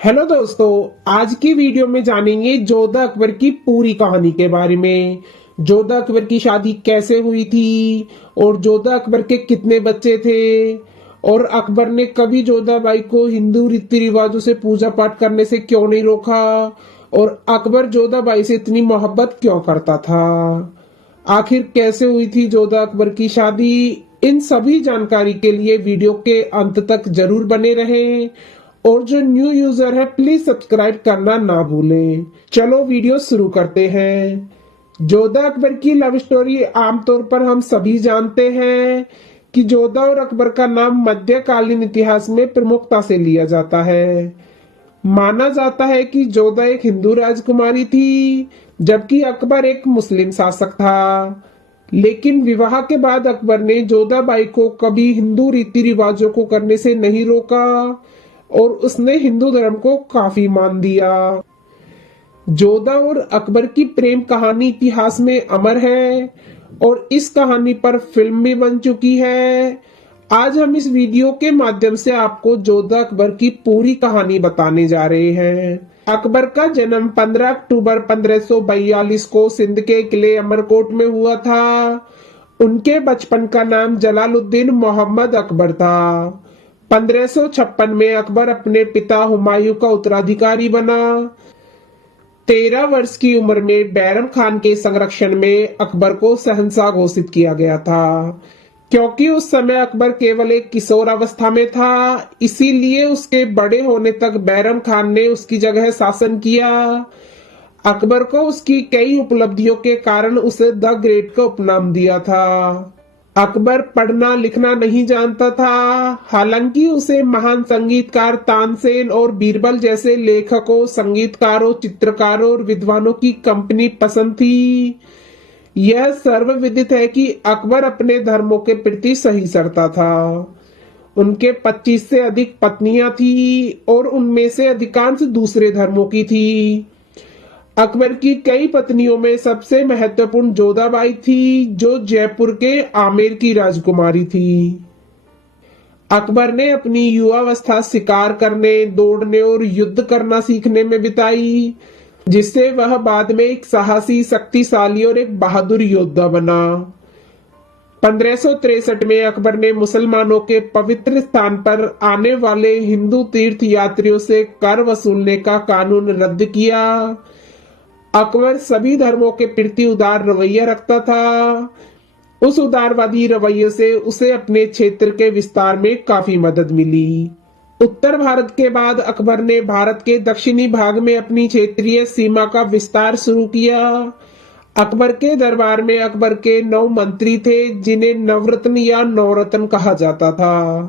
Hello दोस्तों, आज की वीडियो में जानेंगे जोधा अकबर की पूरी कहानी के बारे में। जोधा अकबर की शादी कैसे हुई थी और जोधा अकबर के कितने बच्चे थे और अकबर ने कभी जोधा बाई को हिंदू रीति रिवाजों से पूजा पाठ करने से क्यों नहीं रोका और अकबर जोधा बाई से इतनी मोहब्बत क्यों करता था। आखिर कैसे हुई थी जोधा अकबर की शादी। इन सभी जानकारी के लिए वीडियो के अंत तक जरूर बने रहें और जो न्यू यूजर है प्लीज सब्सक्राइब करना ना भूलें। चलो वीडियो शुरू करते हैं। जोधा अकबर की लव स्टोरी आमतौर पर हम सभी जानते हैं कि जोधा और अकबर का नाम मध्यकालीन इतिहास में प्रमुखता से लिया जाता है। माना जाता है कि जोधा एक हिंदू राजकुमारी थी जबकि अकबर एक मुस्लिम शासक था। लेकिन विवाह के बाद अकबर ने जोधा बाई को कभी हिंदू रीति रिवाजों को करने से नहीं रोका और उसने हिंदू धर्म को काफी मान दिया। जोधा और अकबर की प्रेम कहानी इतिहास में अमर है और इस कहानी पर फिल्म भी बन चुकी है। आज हम इस वीडियो के माध्यम से आपको जोधा अकबर की पूरी कहानी बताने जा रहे हैं। अकबर का जन्म 15 अक्टूबर 1542 को सिंध के किले अमरकोट में हुआ था। उनके बचपन का नाम जलालुद्दीन मोहम्मद अकबर था। 1556 में अकबर अपने पिता हुमायूं का उत्तराधिकारी बना। 13 वर्ष की उम्र में बैरम खान के संरक्षण में अकबर को शहंशाह घोषित किया गया था। क्योंकि उस समय अकबर केवल एक किशोरावस्था में था, इसीलिए उसके बड़े होने तक बैरम खान ने उसकी जगह शासन किया। अकबर को उसकी कई उपलब्धियों के कारण उसे द ग्रेट का उपनाम दिया था। अकबर पढ़ना लिखना नहीं जानता था, हालांकि उसे महान संगीतकार तानसेन और बीरबल जैसे लेखकों, संगीतकारों, चित्रकारों और विद्वानों की कंपनी पसंद थी। यह सर्वविदित है कि अकबर अपने धर्मों के प्रति सही सरता था। उनके 25 से अधिक पत्नियां थी और उनमें से अधिकांश दूसरे धर्मों की थी। अकबर की कई पत्नियों में सबसे महत्वपूर्ण जोधाबाई थी, जो जयपुर के आमेर की राजकुमारी थी। अकबर ने अपनी युवावस्था शिकार करने, दौड़ने और युद्ध करना सीखने में बिताई, जिससे वह बाद में एक साहसी, शक्तिशाली और एक बहादुर योद्धा बना। 1563 में अकबर ने मुसलमानों के पवित्र स्थान पर आने वाले हिंदू तीर्थ यात्रियों से कर वसूलने का कानून रद्द किया। अकबर सभी धर्मों के प्रति उदार रवैया रखता था। उस उदारवादी रवैये से उसे अपने क्षेत्र के विस्तार में काफी मदद मिली। उत्तर भारत के बाद अकबर ने भारत के दक्षिणी भाग में अपनी क्षेत्रीय सीमा का विस्तार शुरू किया। अकबर के दरबार में अकबर के 9 मंत्री थे, जिन्हें नवरत्न या नौरत्न कहा जाता था।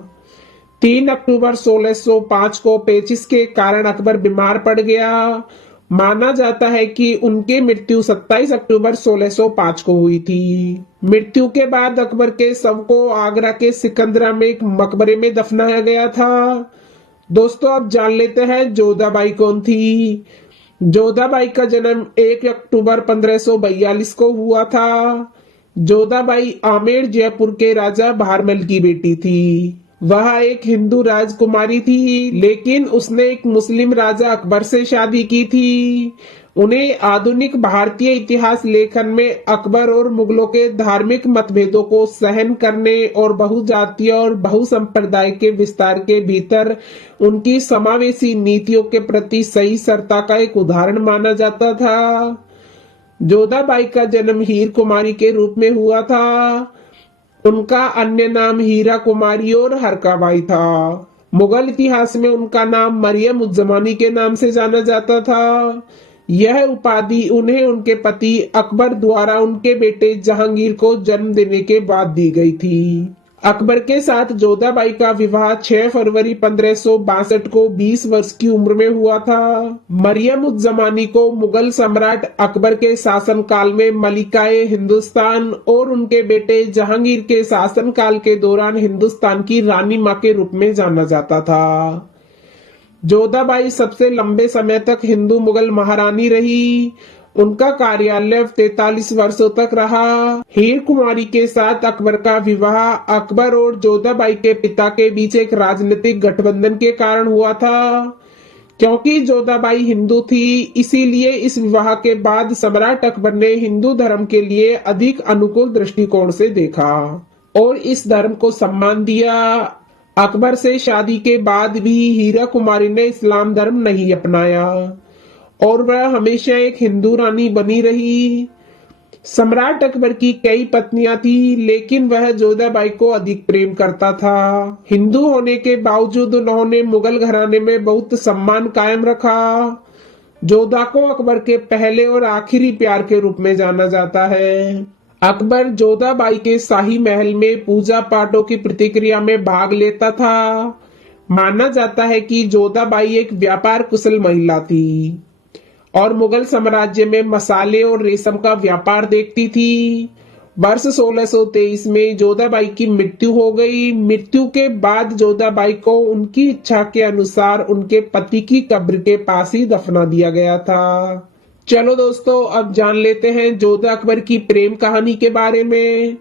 3 अक्टूबर 1605 को पेचिश के कारण अकबर बीमार पड़ गया। माना जाता है कि उनकी मृत्यु 27 अक्टूबर 1605 को हुई थी। मृत्यु के बाद अकबर के शव को आगरा के सिकंदरा में एक मकबरे में दफनाया गया था। दोस्तों, अब जान लेते हैं जोधाबाई कौन थी। जोधाबाई का जन्म 1 अक्टूबर 1542 को हुआ था। जोधाबाई आमेर जयपुर के राजा भारमल की बेटी थी। वह एक हिंदू राजकुमारी थी, लेकिन उसने एक मुस्लिम राजा अकबर से शादी की थी। उन्हें आधुनिक भारतीय इतिहास लेखन में अकबर और मुगलों के धार्मिक मतभेदों को सहन करने और बहुजातीय और बहुसंप्रदाय के विस्तार के भीतर उनकी समावेशी नीतियों के प्रति सही सरता का एक उदाहरण माना जाता था। जोधाबाई का जन्म हीर कुमारी के रूप में हुआ था। उनका अन्य नाम हीरा कुमारी और हरकाबाई था। मुगल इतिहास में उनका नाम मरियम उज जमानी के नाम से जाना जाता था। यह उपाधि उन्हें उनके पति अकबर द्वारा उनके बेटे जहांगीर को जन्म देने के बाद दी गई थी। अकबर के साथ जोधाबाई का विवाह 6 फरवरी 1562 को 20 वर्ष की उम्र में हुआ था। मरियम उज जमानी को मुगल सम्राट अकबर के शासनकाल में मलिकाए हिंदुस्तान और उनके बेटे जहांगीर के शासनकाल के दौरान हिंदुस्तान की रानी मां के रूप में जाना जाता था। जोधाबाई सबसे लंबे समय तक हिंदू मुगल महारानी रही। उनका कार्यालय 43 वर्षों तक रहा। हीर कुमारी के साथ अकबर का विवाह अकबर और जोधाबाई के पिता के बीच एक राजनीतिक गठबंधन के कारण हुआ था। क्योंकि जोधाबाई हिंदू थी, इसीलिए इस विवाह के बाद सम्राट अकबर ने हिंदू धर्म के लिए अधिक अनुकूल दृष्टिकोण से देखा और इस धर्म को सम्मान दिया। अकबर से शादी के बाद भी हीरा कुमारी ने इस्लाम धर्म नहीं अपनाया और वह हमेशा एक हिंदू रानी बनी रही। सम्राट अकबर की कई पत्नियां थी, लेकिन वह जोधाबाई को अधिक प्रेम करता था। हिंदू होने के बावजूद उन्होंने मुगल घराने में बहुत सम्मान कायम रखा। जोधा को अकबर के पहले और आखिरी प्यार के रूप में जाना जाता है। अकबर जोधाबाई के शाही महल में पूजा पाठों की प्रतिक्रिया में भाग लेता था। माना जाता है कि जोधाबाई एक व्यापार कुशल महिला थी और मुगल साम्राज्य में मसाले और रेशम का व्यापार देखती थी। वर्ष 1623 में जोधाबाई की मृत्यु हो गई। मृत्यु के बाद जोधाबाई को उनकी इच्छा के अनुसार उनके पति की कब्र के पास ही दफना दिया गया था। चलो दोस्तों, अब जान लेते हैं जोधा अकबर की प्रेम कहानी के बारे में।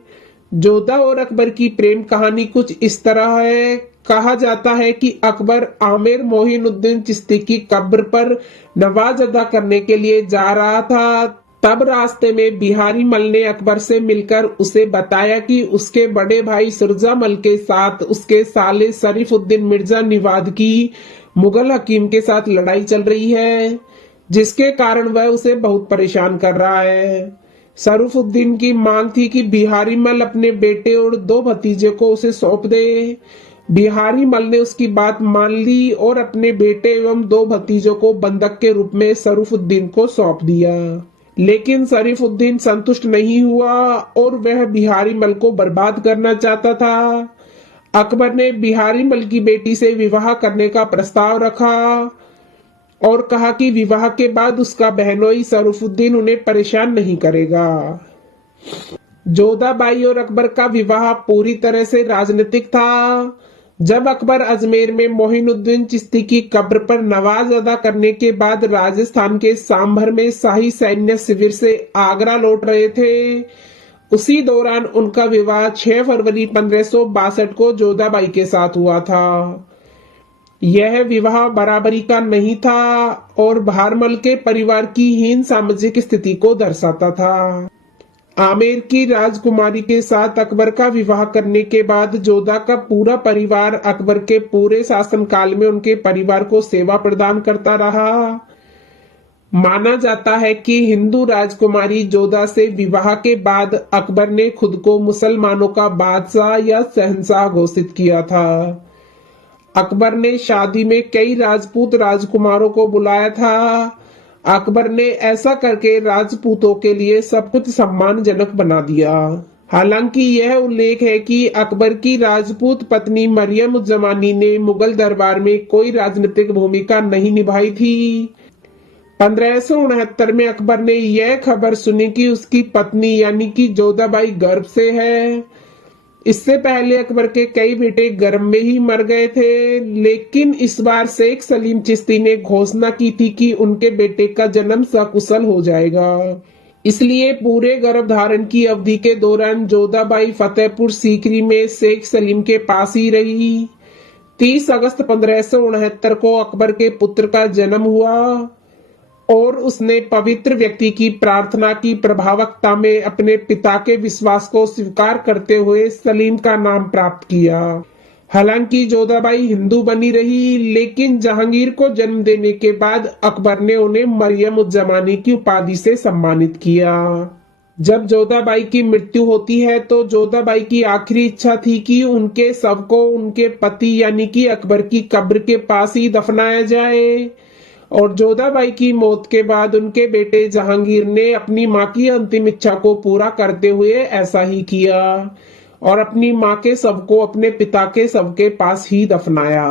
जोधा और अकबर की प्रेम कहानी कुछ इस तरह है। कहा जाता है कि अकबर आमिर मोहिनुद्दीन चिश्ती की कब्र पर नवाज अदा करने के लिए जा रहा था। तब रास्ते में बिहारी मल ने अकबर से मिलकर उसे बताया कि उसके बड़े भाई सुरजामल के साथ उसके साले शरीफुद्दीन मिर्जा निवाद की मुगल हकीम के साथ लड़ाई चल रही है, जिसके कारण वह उसे बहुत परेशान कर रहा है। शरीफुद्दीन की मांग थी कि बिहारी मल अपने बेटे और 2 भतीजे को उसे सौंप दे। बिहारी मल ने उसकी बात मान ली और अपने बेटे एवं 2 भतीजों को बंधक के रूप में शरीफुद्दीन को सौंप दिया। लेकिन शरीफुद्दीन संतुष्ट नहीं हुआ और वह बिहारी मल को बर्बाद करना चाहता था। अकबर ने बिहारी मल की बेटी से विवाह करने का प्रस्ताव रखा और कहा कि विवाह के बाद उसका बहनोई शरीफुद्दीन उन्हें परेशान नहीं करेगा। जोधाबाई और अकबर का विवाह पूरी तरह से राजनीतिक था। जब अकबर अजमेर में मोहिनुद्दीन चिश्ती की कब्र पर नवाज अदा करने के बाद राजस्थान के सांभर में शाही सैन्य शिविर से आगरा लौट रहे थे, उसी दौरान उनका विवाह 6 फरवरी 1562 को जोधाबाई के साथ हुआ था। यह विवाह बराबरी का नहीं था और भारमल के परिवार की हीन सामाजिक स्थिति को दर्शाता था। आमेर की राजकुमारी के साथ अकबर का विवाह करने के बाद जोधा का पूरा परिवार अकबर के पूरे शासनकाल में उनके परिवार को सेवा प्रदान करता रहा। माना जाता है कि हिंदू राजकुमारी जोधा से विवाह के बाद अकबर ने खुद को मुसलमानों का बादशाह या शहंशाह घोषित किया था। अकबर ने शादी में कई राजपूत राजकुमारों को बुलाया था। अकबर ने ऐसा करके राजपूतों के लिए सब कुछ सम्मानजनक बना दिया। हालांकि यह उल्लेख है कि अकबर की राजपूत पत्नी मरियम उज़ ज़मानी ने मुगल दरबार में कोई राजनीतिक भूमिका नहीं निभाई थी। 1569 में अकबर ने यह खबर सुनी कि उसकी पत्नी यानी कि जोधाबाई गर्भ से है। इससे पहले अकबर के कई बेटे गर्भ में ही मर गए थे, लेकिन इस बार शेख सलीम चिश्ती ने घोषणा की थी कि उनके बेटे का जन्म सकुशल हो जाएगा। इसलिए पूरे गर्भ धारण की अवधि के दौरान जोधाबाई फतेहपुर सीकरी में शेख सलीम के पास ही रही। 30 अगस्त 1569 को अकबर के पुत्र का जन्म हुआ और उसने पवित्र व्यक्ति की प्रार्थना की प्रभावकता में अपने पिता के विश्वास को स्वीकार करते हुए सलीम का नाम प्राप्त किया। हालांकि जोधाबाई हिंदू बनी रही, लेकिन जहांगीर को जन्म देने के बाद अकबर ने उन्हें मरियम उज़ ज़मानी की उपाधि से सम्मानित किया। जब जोधाबाई की मृत्यु होती है तो जोधाबाई की आखिरी इच्छा थी कि उनके शव को उनके पति यानी कि अकबर की कब्र के पास ही दफनाया जाए और जोधाबाई की मौत के बाद उनके बेटे जहांगीर ने अपनी मां की अंतिम इच्छा को पूरा करते हुए ऐसा ही किया और अपनी मां के शव को अपने पिता के शव के पास ही दफनाया।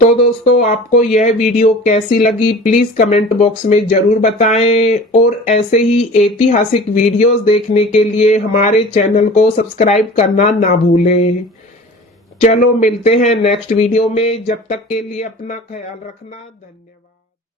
तो दोस्तों, आपको यह वीडियो कैसी लगी प्लीज कमेंट बॉक्स में जरूर बताएं और ऐसे ही ऐतिहासिक वीडियोस देखने के लिए हमारे चैनल को सब्सक्राइब करना ना भूलें। चलो मिलते हैं नेक्स्ट वीडियो में, जब तक के लिए अपना ख्याल रखना। धन्यवाद।